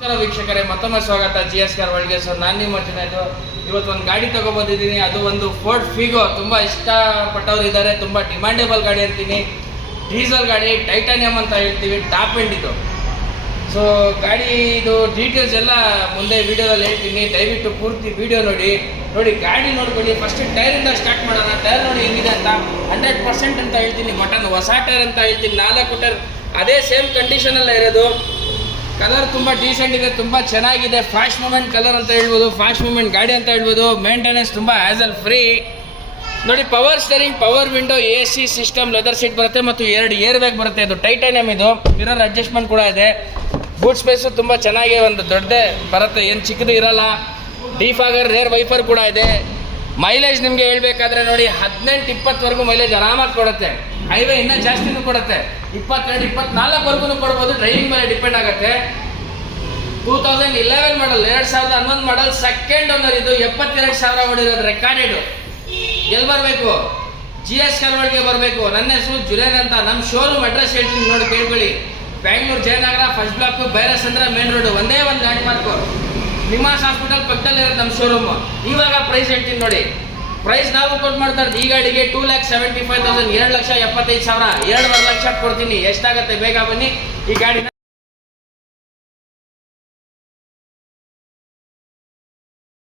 ನಮಸ್ಕಾರ ವೀಕ್ಷಕರೇ, ಮತ್ತೊಮ್ಮೆ ಸ್ವಾಗತ GS ಕಾರ್ ವರ್ಲ್ಡ್ಗೆ. ಸೊ ನಾನು ನಿಮ್ಮ ಇದು ಇವತ್ತು ಒಂದು ಗಾಡಿ ತಗೊಬಂದಿದ್ದೀನಿ. ಅದು ಒಂದು ಫೋರ್ಡ್ ಫಿಗೋ. ತುಂಬ ಇಷ್ಟಪಟ್ಟವ್ರು ಇದ್ದಾರೆ, ತುಂಬ ಡಿಮ್ಯಾಂಡೇಬಲ್ ಗಾಡಿ ಅಂತೀನಿ. ಡೀಸೆಲ್ ಗಾಡಿ, ಟೈಟಾನಿಯಂ ಅಂತ ಹೇಳ್ತೀವಿ, ಟಾಪ್ ಎಂಡ್ ಇದು. ಸೊ ಗಾಡಿದು ಡೀಟೇಲ್ಸ್ ಎಲ್ಲ ಮುಂದೆ ವಿಡಿಯೋದಲ್ಲಿ ಹೇಳ್ತೀನಿ, ದಯವಿಟ್ಟು ಪೂರ್ತಿ ವಿಡಿಯೋ ನೋಡಿ. ಗಾಡಿ ನೋಡ್ಕೊಳ್ಳಿ. ಫಸ್ಟ್ ಟೈರಿಂದ ಸ್ಟಾರ್ಟ್ ಮಾಡೋಣ. ಟೈರ್ ನೋಡಿ ಹೆಂಗಿದೆ ಅಂತ. 100% ಅಂತ ಹೇಳ್ತೀನಿ. ಬಟನ್ ಹೊಸ ಟೈರ್ ಅಂತ ಹೇಳ್ತೀನಿ. 4 ಟೈರ್ ಅದೇ ಸೇಮ್ ಕಂಡೀಷನಲ್ಲೇ ಇರೋದು. ಕಲರ್ ತುಂಬ ಡೀಸೆಂಟ್ ಇದೆ, ತುಂಬ ಚೆನ್ನಾಗಿದೆ. ಫಾಸ್ಟ್ ಮೂಮೆಂಟ್ ಕಲರ್ ಅಂತ ಹೇಳ್ಬೋದು, ಫಾಸ್ಟ್ ಮೂಮೆಂಟ್ ಗಾಡಿ ಅಂತ ಹೇಳ್ಬೋದು. ಮೇಂಟೆನೆನ್ಸ್ ತುಂಬ ಆ್ಯಸಲ್ ಫ್ರೀ. ನೋಡಿ, power steering, power window, AC system, leather seat ಬರುತ್ತೆ ಮತ್ತು 2 ಏರ್ ಬ್ಯಾಗ್ ಬರುತ್ತೆ. ಇದು ಟೈಟಾನಿಯಂ. ಇದು ಮಿರರ್ ಅಡ್ಜಸ್ಟ್ಮೆಂಟ್ ಕೂಡ ಇದೆ. ಬೂಟ್ ಸ್ಪೇಸು ತುಂಬ ಚೆನ್ನಾಗಿ ಒಂದು ದೊಡ್ಡದೇ ಬರುತ್ತೆ, ಏನು ಚಿಕ್ಕದು ಇರಲ್ಲ. ಡಿಫಾಗರ್, ರೇರ್ ವೈಫರ್ ಕೂಡ ಇದೆ. ಮೈಲೇಜ್ ನಿಮಗೆ ಹೇಳ್ಬೇಕಾದ್ರೆ ನೋಡಿ 18-20ವರೆಗೂ ಮೈಲೇಜ್ ಆರಾಮಾಗಿ ಕೊಡುತ್ತೆ. ಹೈವೇ ಇನ್ನೂ ಜಾಸ್ತಿನೂ ಕೊಡುತ್ತೆ, 22-24ವರೆಗೂ ಕೊಡ್ಬೋದು. ಡ್ರೈವಿಂಗ್ ಮೇಲೆ ಡಿಪೆಂಡ್ ಆಗುತ್ತೆ. 2011 ಮಾಡಲ್, 2011 ಮಾಡಲ್, ಸೆಕೆಂಡ್ ಓನರ್. ಇದು 72,000 ಓಡಿರೋದು, ರೆಕಾರ್ಡೆಡ್. ಎಲ್ಲಿ ಬರಬೇಕು? GS ಕಾರ್ ವರ್ಲ್ಡ್ಗೆ ಬರಬೇಕು. ನನ್ನ ಹೆಸರು ಜುಲೈನ್ ಅಂತ. ನಮ್ಮ ಶೋರೂಮ್ ಅಡ್ರೆಸ್ ಹೇಳ್ತೀನಿ, ನೋಡಿ ಕೇಳ್ಕೊಳ್ಳಿ. Bangalore Jayanagar, first block, Byrasandra main road. ಒಂದೇ ಒಂದು ಲ್ಯಾಂಡ್ ಮಾರ್ಕು, ನಿಮಾಸ್ ಹಾಸ್ಪಿಟಲ್ ಪಕ್ಕದಲ್ಲಿರೋದು ನಮ್ಮ ಶೋರೂಮು. ಇವಾಗ ಪ್ರೈಸ್ ಹೇಳ್ತೀನಿ ನೋಡಿ. ಪ್ರೈಸ್ ನಾವು ಕೊಟ್ಟು ಮಾಡ್ತಾ ಇರೋದು ಈ ಗಾಡಿಗೆ 2,75,000, 2,75,000, 2,50,000, 2.5 ಲಕ್ಷ ಕೊಡ್ತೀನಿ. ಎಷ್ಟಾಗುತ್ತೆ ಬೇಗ ಬನ್ನಿ. ಈ ಗಾಡಿನ